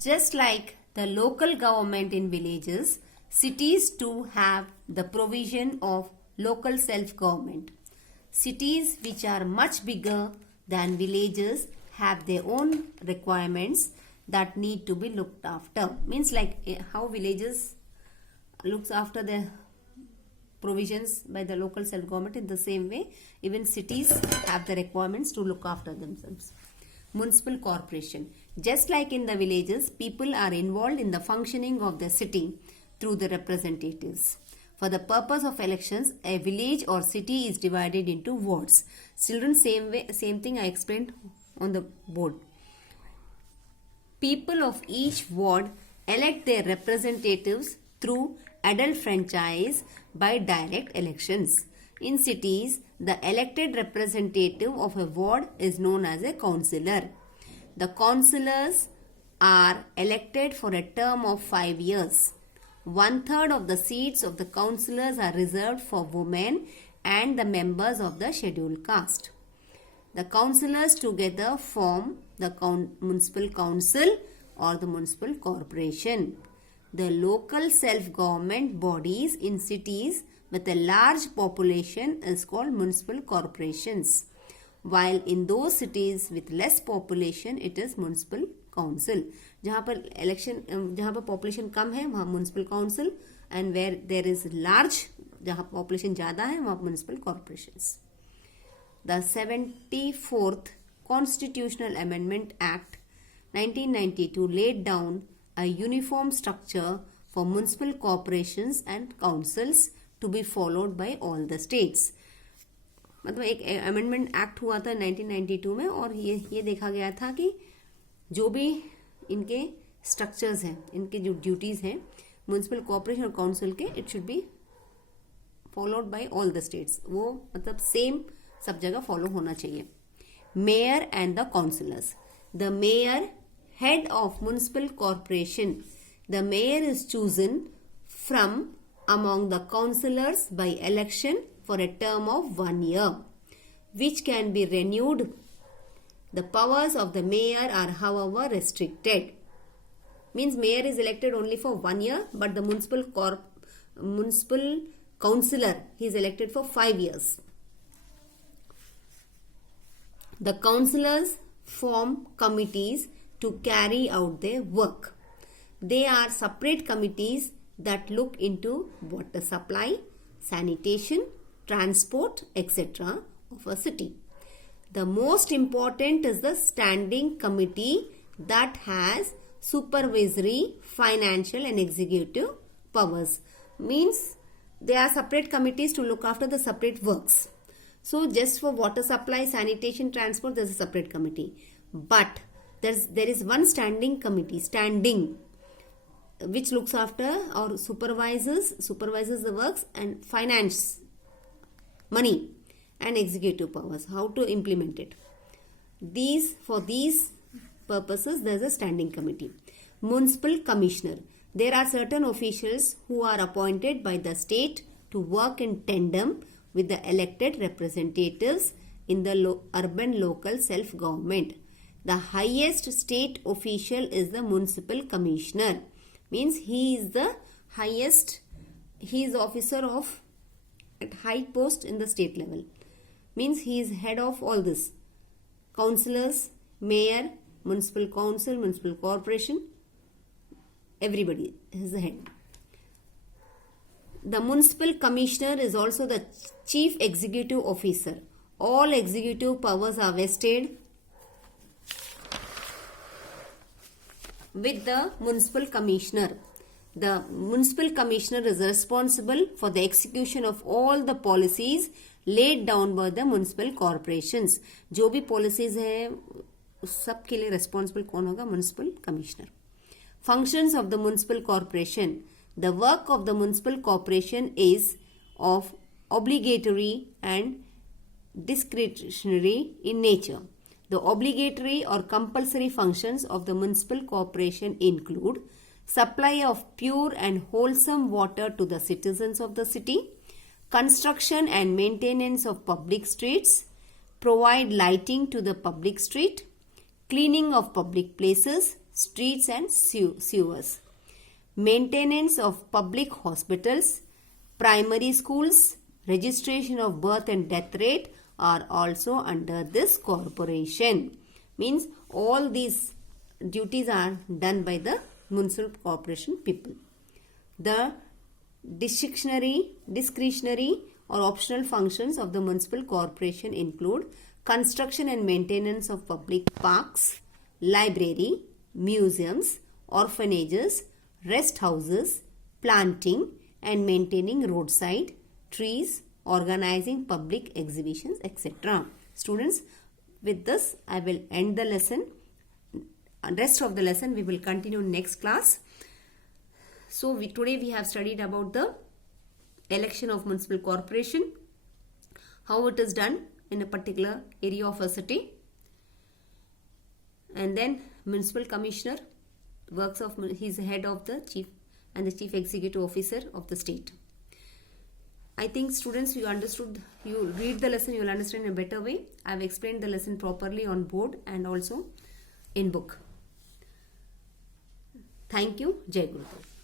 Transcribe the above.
Just like the local government in villages, cities too have the provision of local self-government. Cities which are much bigger than villages have their own requirements that need to be looked after. Means like how villages looks after their provisions by the local self-government, in the same way even cities have the requirements to look after themselves. Municipal corporation. Just like in the villages, people are involved in the functioning of the city through the representatives. For the purpose of elections, a village or city is divided into wards. Children, same thing I explained on the board. People of each ward elect their representatives through adult franchise by direct elections. In cities, the elected representative of a ward is known as a councillor. The councillors are elected for a term of 5 years. 1/3 of the seats of the councillors are reserved for women and the members of the scheduled caste. The councillors together form the municipal council or the municipal corporation. The local self-government bodies in cities with a large population is called municipal corporations, while in those cities with less population it is municipal council. जहाँ पर election जहाँ पर population कम है वहाँ municipal council, and where there is large जहाँ population ज़्यादा है वहाँ municipal corporations. The 74th Constitutional Amendment Act 1992 laid down a uniform structure for municipal corporations and councils to be followed by all the states. मतलब एक amendment act हुआ था 1992 में, और ये देखा गया था कि जो भी इनके स्ट्रक्चर्स हैं, इनके जो ड्यूटीज हैं म्यूनिसिपल कॉर्पोरेशन और काउंसिल के, it should be followed by all the states. वो मतलब सेम सब जगह फॉलो होना चाहिए. Mayor and the councillors. The mayor, head of municipal corporation. The mayor is chosen from among the councillors by election for a term of 1 year, which can be renewed. The powers of the mayor are however restricted. Means mayor is elected only for 1 year, but the municipal councillor, he is elected for 5 years. The councillors form committees to carry out their work. They are separate committees that look into water supply, sanitation, transport, etc. of a city. The most important is the standing committee that has supervisory, financial and executive powers. Means they are separate committees to look after the separate works. So just for water supply, sanitation, transport, there is a separate committee. But there is one standing committee, which looks after or supervises the works and finance, money and executive powers, how to implement it. For these purposes there is a standing committee. Municipal commissioner. There are certain officials who are appointed by the state to work in tandem with the elected representatives in the urban local self-government. The highest state official is the municipal commissioner. Means he is the highest, he is officer of at high post in the state level. Means he is head of all this. Councillors, mayor, municipal council, municipal corporation, everybody is the head. The municipal commissioner is also the chief executive officer. All executive powers are vested with the municipal commissioner. The municipal commissioner is responsible for the execution of all the policies laid down by the municipal corporations. जो भी policies हैं सब के लिए responsible कौन होगा? Municipal commissioner. Functions of the municipal corporation. The work of the municipal corporation is of obligatory and discretionary in nature. The obligatory or compulsory functions of the municipal corporation include supply of pure and wholesome water to the citizens of the city, construction and maintenance of public streets, provide lighting to the public street, cleaning of public places, streets and sewers. Maintenance of public hospitals, primary schools, registration of birth and death rate are also under this corporation. Means all these duties are done by the municipal corporation people. The discretionary or optional functions of the municipal corporation include construction and maintenance of public parks, library, museums, orphanages, rest houses, planting and maintaining roadside trees, organizing public exhibitions, etc. Students, with this I will end the lesson. Rest of the lesson we will continue next class. So today we have studied about the election of municipal corporation, how it is done in a particular area of a city, and then municipal commissioner works of, he is the head of the chief and the chief executive officer of the state. I think students, you understood, you read the lesson, you will understand in a better way. I have explained the lesson properly on board and also in book. Thank you. Jai Gurudev.